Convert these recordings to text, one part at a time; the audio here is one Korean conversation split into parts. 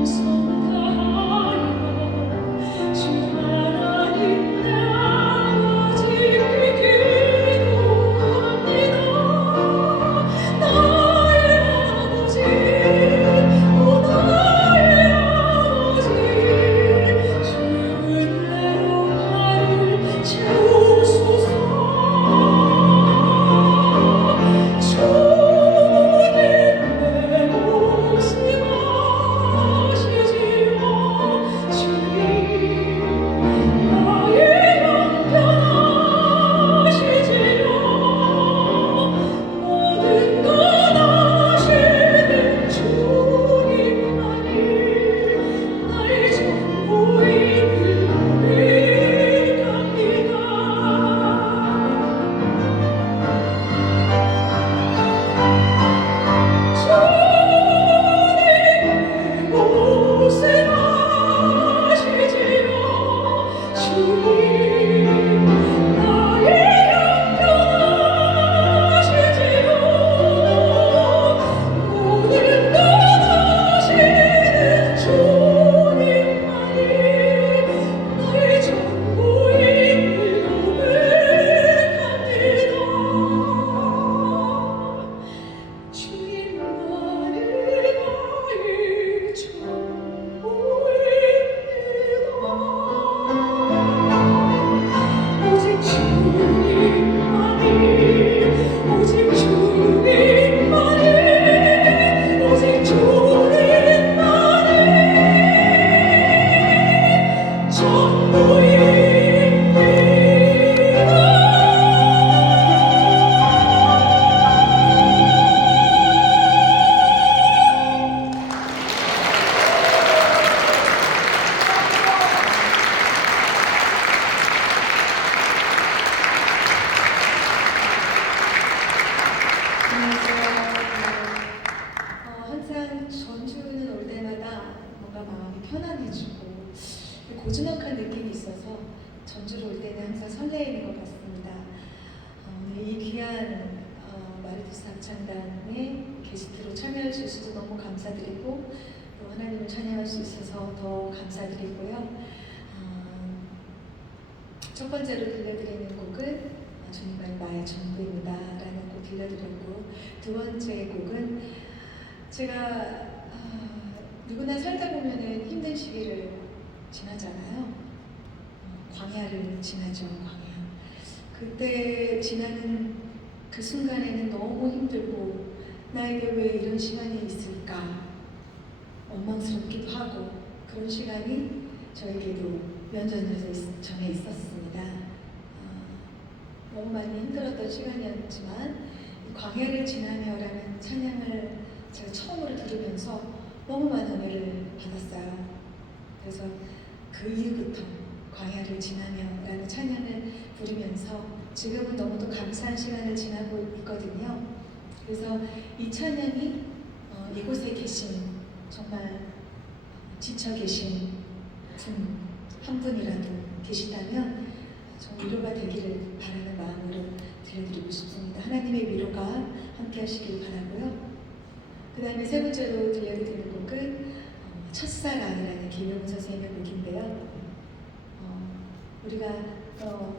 고 전주로 올 때는 항상 설레이는 것 같습니다. 어, 오늘 이 귀한 어, 마르디스 합창단에 게스트로 참여해 주셔서 너무 감사드리고 또 하나님을 찬양할 수 있어서 더 감사드리고요. 어, 첫 번째로 들려드리는 곡은 어, 주님은 나의 전부입니다 라는 곡 들려드렸고 두 번째 곡은 제가 아, 누구나 살다 보면은 힘든 시기를 지나잖아요. 어, 광야를 지나죠, 광야. 그때 지나는 그 순간에는 너무 힘들고 나에게 왜 이런 시간이 있을까 원망스럽기도 하고 그런 시간이 저에게도 몇년 전에 있었습니다. 어, 너무 많이 힘들었던 시간이었지만 이 광야를 지나며라는 찬양을 제가 처음으로 들으면서 너무 많은 은혜를 받았어요. 그래서 그 이후부터 광야를 지나며 라는 찬양을 부르면서 지금은 너무도 감사한 시간을 지나고 있거든요. 그래서 이 찬양이 어, 이곳에 계신 정말 지쳐 계신 분 한 분이라도 계시다면 좀 위로가 되기를 바라는 마음으로 들려드리고 싶습니다. 하나님의 위로가 함께 하시길 바라고요. 그 다음에 세 번째로 들려드리는 곡은 어, 첫사랑이라는 김용훈 선생님의 곡인데요. 어, 우리가 어,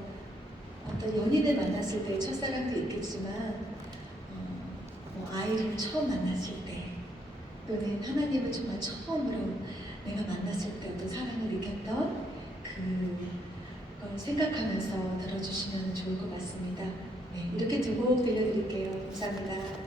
어떤 연인을 만났을 때 첫사랑도 있겠지만 어, 뭐 아이를 처음 만났을 때 또는 하나님을 정말 처음으로 내가 만났을 때 어떤 사랑을 느꼈던 그걸 생각하면서 들어주시면 좋을 것 같습니다. 네, 이렇게 두곡 들려드릴게요. 감사합니다.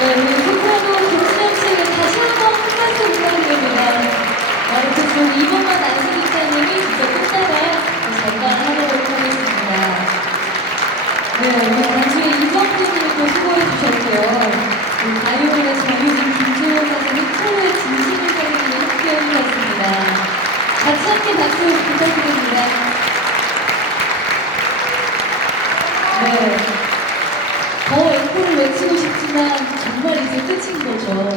네, 우리 코코하고 김수현 씨 다시 한번 끝까지 부탁드립니다. 어, 이렇게 좋은 2번만 안승희 기자님이 진짜 끝내라 전달을 하도록 하겠습니다. 네, 오늘 단주에 임성훈님도 수고해 주셨고요. 우리 가요원의 정유진, 김재원 사장님, 서로의 진심을 사장님이 함께 해주셨습니다. 같이 함께 박수 부탁드립니다. 네. 더 앵콜을 외치고 싶지만 정말 이제 끝인 거죠.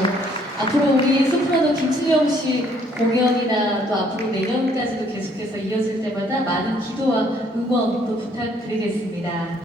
앞으로 우리 소프라노 김수영 씨 공연이나 또 앞으로 내년까지도 계속해서 이어질 때마다 많은 기도와 응원 또 부탁드리겠습니다.